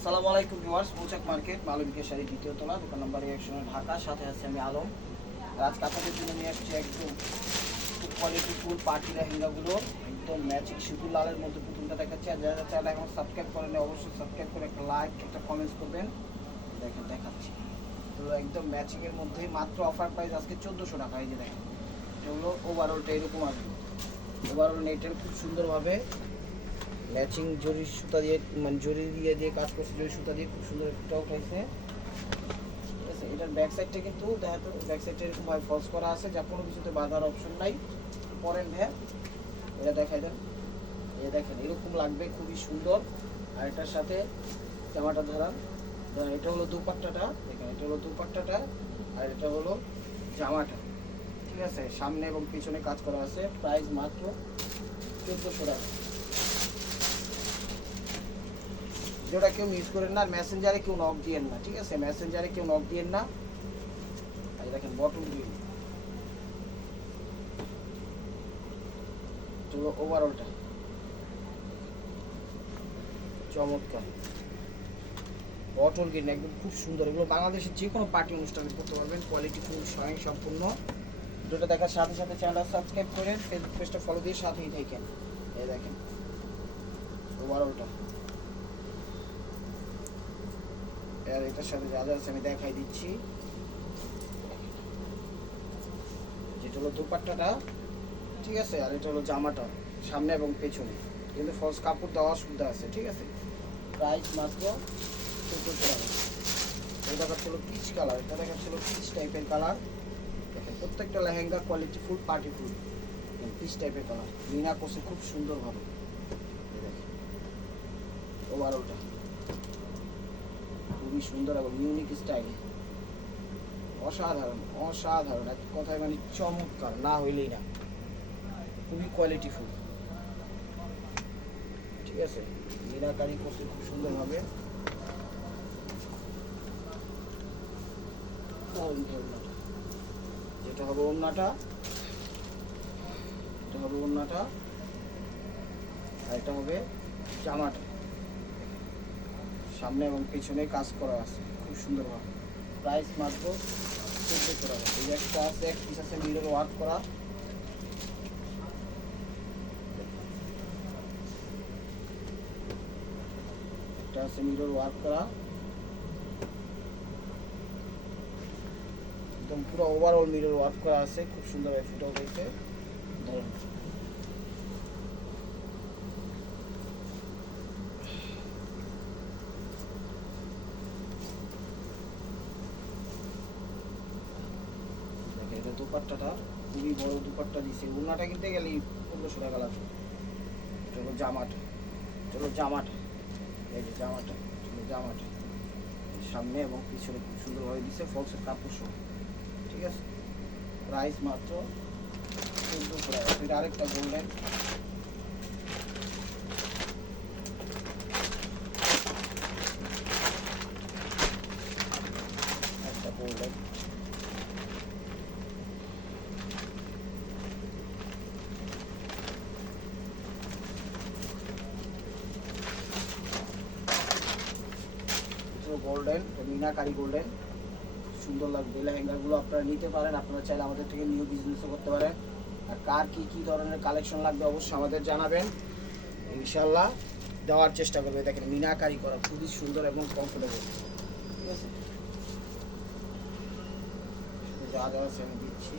আসসালামু আলাইকুম ভিউয়ার্স, মৌচাক মার্কেট মালবিকের শাড়ি দ্বিতীয় তলা, দোকান নম্বর 100 ঢাকা। সাথে আছে আমি আলম। আজকে আপনাদের জন্য নিয়ে আসছি একদম কোয়ালিটি ফুল পার্টি লেহেঙ্গাগুলো, একদম ম্যাচিং শুধু লালের মধ্যে পুতুলটা দেখাচ্ছি। আর যারা চ্যানেল এখন সাবস্ক্রাইব করেন অবশ্যই সাবস্ক্রাইব করে একটা লাইক একটা কমেন্টস করবেন। দেখেন দেখাচ্ছি তো একদম ম্যাচিংয়ের মধ্যে মাত্র অফার প্রাইস আজকে 1400 টাকা। এই যে দেখেন এটা হলো ওভারঅলটা এরকম আসবে। ওভারঅল নেটের খুব সুন্দরভাবে ম্যাচিং জরি সুতা দিয়ে, মানে জরি দিয়ে কাজ করছে, জরি সুতা দিয়ে খুব সুন্দর একটা উঠাইছে। ঠিক আছে, এটার ব্যাক সাইডটা কিন্তু দেখা তো ব্যাক সাইডটা এরকমভাবে ফলস করা আছে, যা কোনো কিছুতে বাঁধার অপশন নাই। পরেন ভ্যা এটা দেখাই দেন, এটা দেখেন এরকম লাগবে, খুবই সুন্দর। আর এটার সাথে জামাটা ধরা, এটা হলো দুপাট্টাটা, দেখেন এটা হলো দুপাট্টাটা, আর এটা হলো জামাটা। ঠিক আছে, সামনে এবং পিছনে কাজ করা আছে। প্রাইস মাত্র 1400 টাকা। যেটা কেউ মিস করেন না, আর মেসেঞ্জারে কেউ নক দিয়েন না। ঠিক আছে, মেসেঞ্জারে কেউ নক দিয়েন না। এই দেখেন বটল গ্রিন, চলো ওভারঅলটা চমৎকার বটল গ্রিন, একদম খুব সুন্দর। এগুলো বাংলাদেশের যে কোনো পার্টি অনুষ্ঠানে করতে পারবেন। কোয়ালিটি ফুল স্বয়ং সম্পূর্ণ। যেটা দেখার সাথে সাথে চ্যানেলটা সাবস্ক্রাইব করে ফেসবুক পেজটা ফলো দিয়ে সাথেই থাকেন। এই দেখেন ওভারঅলটা, আর এটার সাথে যা যা আছে আমি দেখাই দিচ্ছি। যেটা হলো দুপাট্টাটা, ঠিক আছে, আর এটা হলো জামাটা সামনে এবং পেছনে, কিন্তু ফলস কাপড় দেওয়া সুবিধা আছে। ঠিক আছে, প্রাইস মাত্র 1400 টাকা। এই দেখাচ্ছিল পিচ কালার, এটা দেখাচ্ছিল পিচ টাইপের কালার। দেখেন প্রত্যেকটা লেহেঙ্গা কোয়ালিটি ফুল পার্টি ফুল পিচ টাইপের কালার, মিনা কোসে খুব সুন্দরভাবে। ওভারঅলটা খুবই সুন্দর এবং ইউনিক স্টাইল, অসাধারণ অসাধারণ, এক কথায় মানে চমৎকার, না হইলেই না। খুবই কোয়ালিটি ফুল। ঠিক আছে, মিনাকারি করছে খুব সুন্দরভাবে। যেটা হবে ওড়নাটা, এটা হবে ওড়নাটা, আর এটা হবে জামাটা। সামনে এবং পিছনে কাজ করা আছে খুব সুন্দরভাবে। প্রাইস মাত্র 1400 টাকা। এই একটা আছে, এক পিস আছে মিরর ওয়ার্ক করা। একটা আছে মিরর ওয়ার্ক করা, একদম পুরো ওভারঅল মিরর ওয়ার্ক করা আছে, খুব সুন্দরভাবে ফুটে উঠেছে। ধরুন এটা দুপাট্টাটা খুবই বড় দুপাট্টা দিছে। ওড়নাটা কিনতে গেলে 1500 টাকা লাগবে। এটা হলো জামাটা, চলো জামাটা, এই যে জামাটা, চলো জামাটা সামনে এবং পিছনে খুব সুন্দরভাবে দিছে ফলসের কাপড় সহ। ঠিক আছে, প্রাইস মাত্র 1400 টাকা। এটা আরেকটা গোল্ডেন, একটা গোল্ডেন, গোল্ডেন মিনাকারি গোল্ডেন, সুন্দর লাগবে। লেহেঙ্গাগুলো আপনারা নিতে পারেন, আপনারা চাইলে আমাদের থেকে নিউ বিজনেসও করতে পারেন। আর কার কী ধরনের কালেকশন লাগবে অবশ্যই আমাদের জানাবেন, ইনশাল্লাহ দেওয়ার চেষ্টা করবে। দেখেন মিনাকারি করা খুবই সুন্দর এবং কমফোর্টেবল। ঠিক আছে, যা যা আছে আমি দিচ্ছি।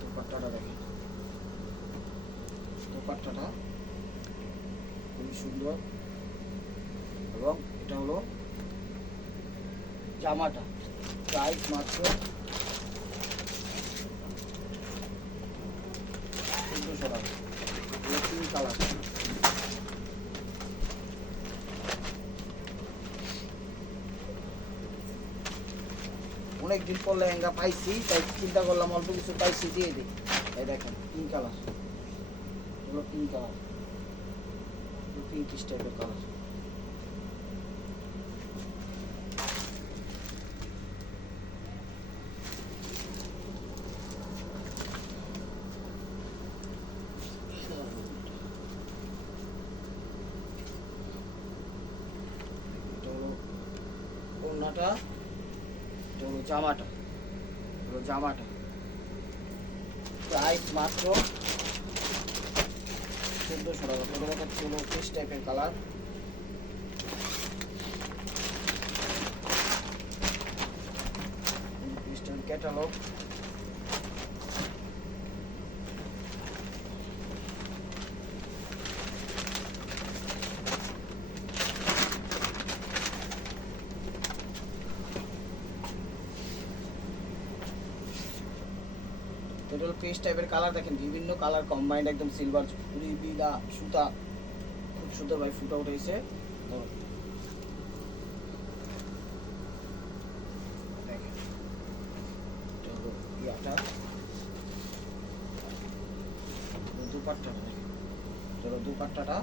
দুপাট্টাটা দেখেন, দুপাট্টাটা খুবই সুন্দর, এবং এটা হলো জামাটা। প্রাইস মাত্র 1400 টাকা। তিন কালার, অনেকদিন পর লেহেঙ্গা পাইছি, তাই চিন্তা করলাম অল্প কিছু পাইছি দিয়ে দিই। এই দেখেন পিঙ্ক কালার, এগুলো পিঙ্ক কালার, পিঙ্কিশ টাইপের কালার। ওড়নাটা, এটা হলো জামাটা, জামাটা প্রাইস মাত্র 1400 টাকা। তোর কাছে হলো পেস্ট টাইপের কালার, পেস্টের ক্যাটালগ। টোটাল পেস্ট টাইপের কালার দেখেন, বিভিন্ন কালার কম্বাইন্ড, একদম সিলভার বিলা সুতা খুব সুন্দর ভাই ফুটা উঠেছে। দেখেন ইয়াটা দুপাট্টাটা, দেখেন চলো দুপাট্টাটা,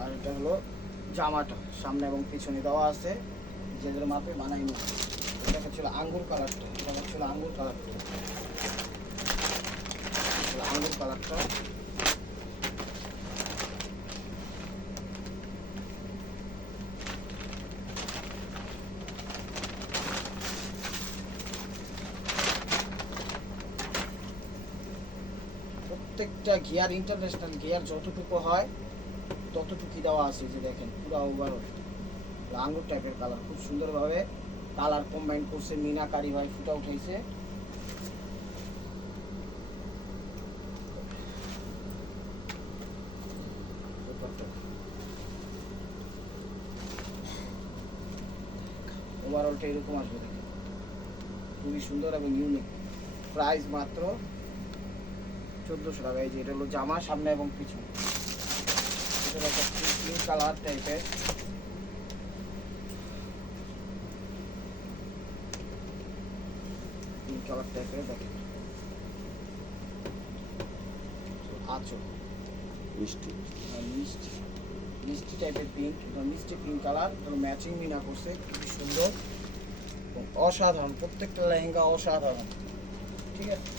আর এটা হলো জামাটা, সামনে এবং পিছনে দেওয়া আছে, যেগুলো মাপে বানাই নিই। এটা হচ্ছিল আঙ্গুর কালারটা, এটা হচ্ছিল আঙ্গুর কালারটা, আঙ্গুর কালারটা। প্রত্যেকটা গিয়ার ইন্টারন্যাশনাল গিয়ার যতটুকু হয় ততটুকুই দেওয়া আছে, যে দেখেন পুরো ওভারঅল আঙ্গুর টাইপের কালার, খুব সুন্দরভাবে কালার কম্বাইন করছে, মিনাকারি ভাই ফুটা উঠেছে। ওভারঅলটা এরকম আসবে, দেখেন খুবই সুন্দর এবং ইউনিক। প্রাইস মাত্র 1400 টাকা। এই যে এটা হলো জামা, সামনে এবং পিছনে, এটা একটা পিঙ্ক কালার টাইপের, পিঙ্ক কালার টাইপের দেখেন আঁচল, মিষ্টি মিষ্টি মিষ্টি টাইপের পিঙ্ক, মিষ্টি পিঙ্ক কালার, ম্যাচিং মিনা করছে, খুবই সুন্দর এবং অসাধারণ। প্রত্যেকটা লেহেঙ্গা অসাধারণ, ঠিক আছে।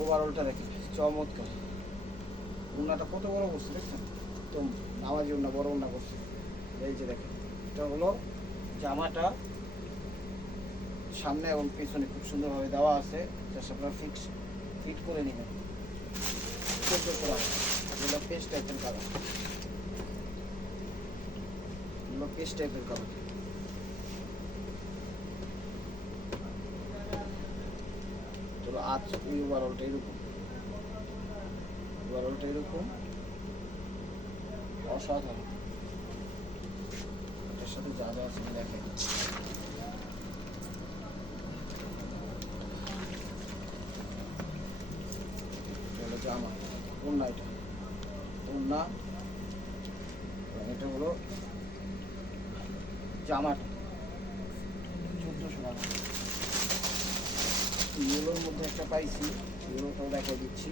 ওভারঅলটা দেখেন চমৎকার, ওড়নাটা কত বড় করছে দেখছেন, তো নামাজি ওড়না, বড় ওড়না করছে। এই যে দেখেন এটা হলো জামাটা, সামনে এবং পিছনে খুব সুন্দরভাবে দেওয়া আছে, জাস্ট আপনারা ফিট করে নেবেন। 1400 টাকা। এগুলো পেস্ট টাইপের কালার, এগুলো পেস্ট টাইপের কালার। তো আজ ওই ওভারঅলটা এরকম, ওভারঅলটা এরকম অসাধারণ। এটার সাথে যা যা আছে দেখেন, জামা, ওড়না, এটা ওড়না, এটা হলো জামাটা 1400 টাকা। ইয়েলোর মধ্যে একটা পাইছি, ইয়েলোটাও দেখাই দিচ্ছি।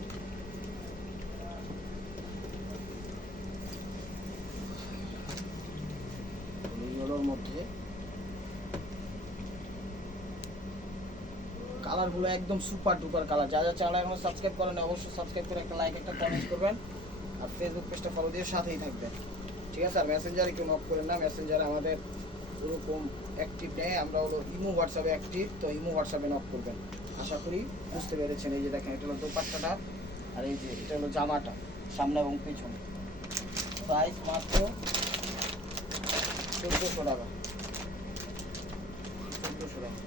ইয়েলোর মধ্যে কালারগুলো একদম সুপার ডুপার কালার। যা যা চ্যানেল এখন সাবস্ক্রাইব করেন অবশ্যই সাবস্ক্রাইব করে একটা লাইক, একটা কমেন্ট করবেন, আর ফেসবুক পেজটা ফলো দিয়ে সাথেই থাকবেন, ঠিক আছে। আর মেসেঞ্জারে কেউ নক করেন না, মেসেঞ্জারে আমাদের ওরকম অ্যাক্টিভ নেই, আমরা হলো ইমো হোয়াটসঅ্যাপে অ্যাক্টিভ, তো ইমো হোয়াটসঅ্যাপে নক করবেন। আশা করি বুঝতে পেরেছেন। এই যে দেখেন এটা হলো দোপাট্টাটা, আর এই যে এটা হলো জামাটা, সামনে এবং পিছনে। প্রাইস মাত্র 1400 টাকা, 1400 টাকা।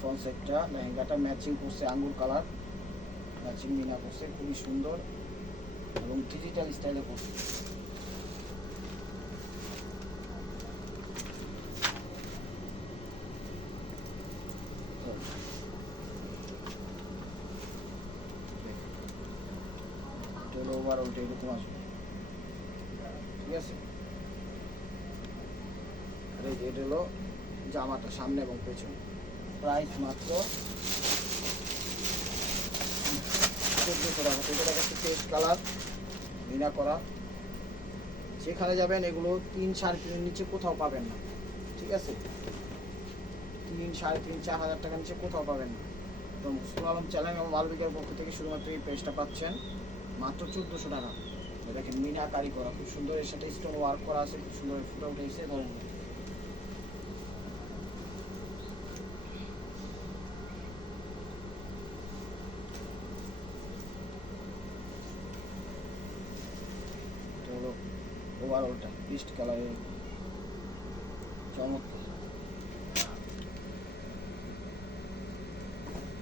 ফ্রন্ট সাইডটা লেহেঙ্গাটা ম্যাচিং করছে, আঙ্গুর কালার ম্যাচিং মিনা করছে, খুবই সুন্দর এবং ডিজিটাল স্টাইলে করছে। ওভারঅলটা এরকম আসবে, ঠিক আছে। এটা হলো জামাটা সামনে এবং পেছনে। প্রাইস মাত্র 1400 টাকা। এটা দেখাচ্ছে পেস্ট কালার মিনা করা। যেখানে যাবেন এগুলো 3-3.5 নিচে কোথাও পাবেন না, ঠিক আছে? 3-3.5-4 হাজার টাকার নিচে কোথাও পাবেন না। তো মুস্তফা আলম চ্যানেল এবং মালবিকার পক্ষ থেকে শুধুমাত্র এই প্রাইসটা পাচ্ছেন মাত্র 1400 টাকা। দেখেন মিনা কারি করা খুব সুন্দর, এর সাথে স্টোন ওয়ার্ক করা আছে, খুব সুন্দর ফুটে উঠেছে। এবং ওভারঅলটা পিস্ট কালারের চমৎকার।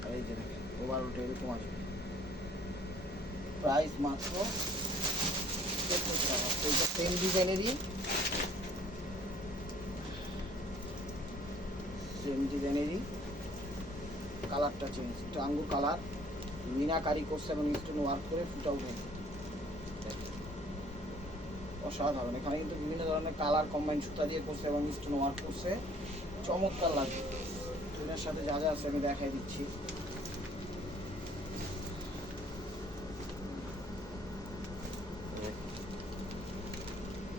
আর এই যে দেখেন ওভারঅলটা এরকম আসবে। প্রাইস মাত্র 1400 টাকা। তো এটা সেম ডিজাইনেরই কালারটা চেঞ্জ, টাঙ্গু কালার মিনাকারি করছে এবং স্টোন ওয়ার্ক করে ফুটা উঠেছে, অসাধারণ। এখানে কিন্তু বিভিন্ন ধরনের কালার কম্বাইন সুতা দিয়ে করছে এবং স্টোন ওয়ার্ক করছে, চমৎকার লাগবে। এটার সাথে যা যা আছে আমি দেখাই দিচ্ছি।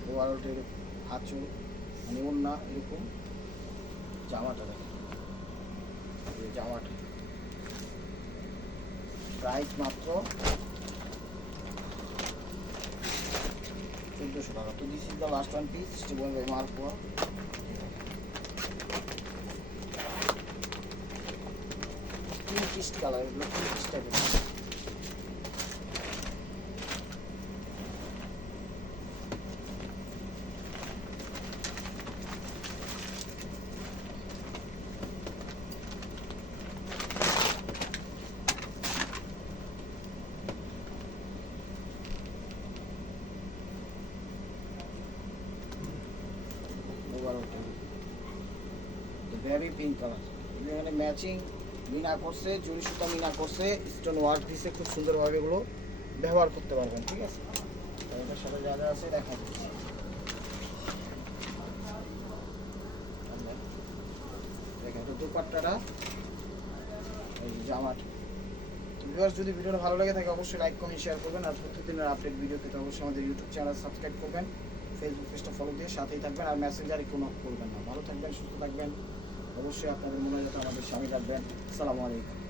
ওভারঅলটা এরকম আঁচল মানে ওড়না এরকম। জামাটা দেখেন, জামাটা প্রাইস মাত্র 1400 টাকা। তো this is the last one piece স্টিবল বাই মার্কোয়া। পিস্ট কালার, এগুলো পিস্ট টাইপের। বেবি পিঙ্ক কালার, এখানে ম্যাচিং মিনা করছে, জরি সুতা মিনা করছে, স্টোন ওয়ার্ক দিছে, খুব সুন্দরভাবে এগুলো ব্যবহার করতে পারবেন, ঠিক আছে? এটার সাথে যা যা আছে দেখা যাচ্ছে। দেখেন তো দুপাট্টাটা, এই জামাটা। ভিউয়ার্স যদি ভিডিওটা ভালো লাগে থাকে অবশ্যই লাইক কমেন্ট শেয়ার করবেন। আর প্রতিদিনের আপডেট ভিডিও পেতে অবশ্যই আমাদের ইউটিউব চ্যানেল সাবস্ক্রাইব করবেন, ফেসবুক পেজটা ফলো দিয়ে সাথেই থাকবেন। আর মেসেঞ্জারে কোনো করবেন না। ভালো থাকবেন, সুস্থ থাকবেন। অবশ্যই আপনাদের মনে যাতে আমাদের স্বামী রাখবেন। আসসালামু আলাইকুম।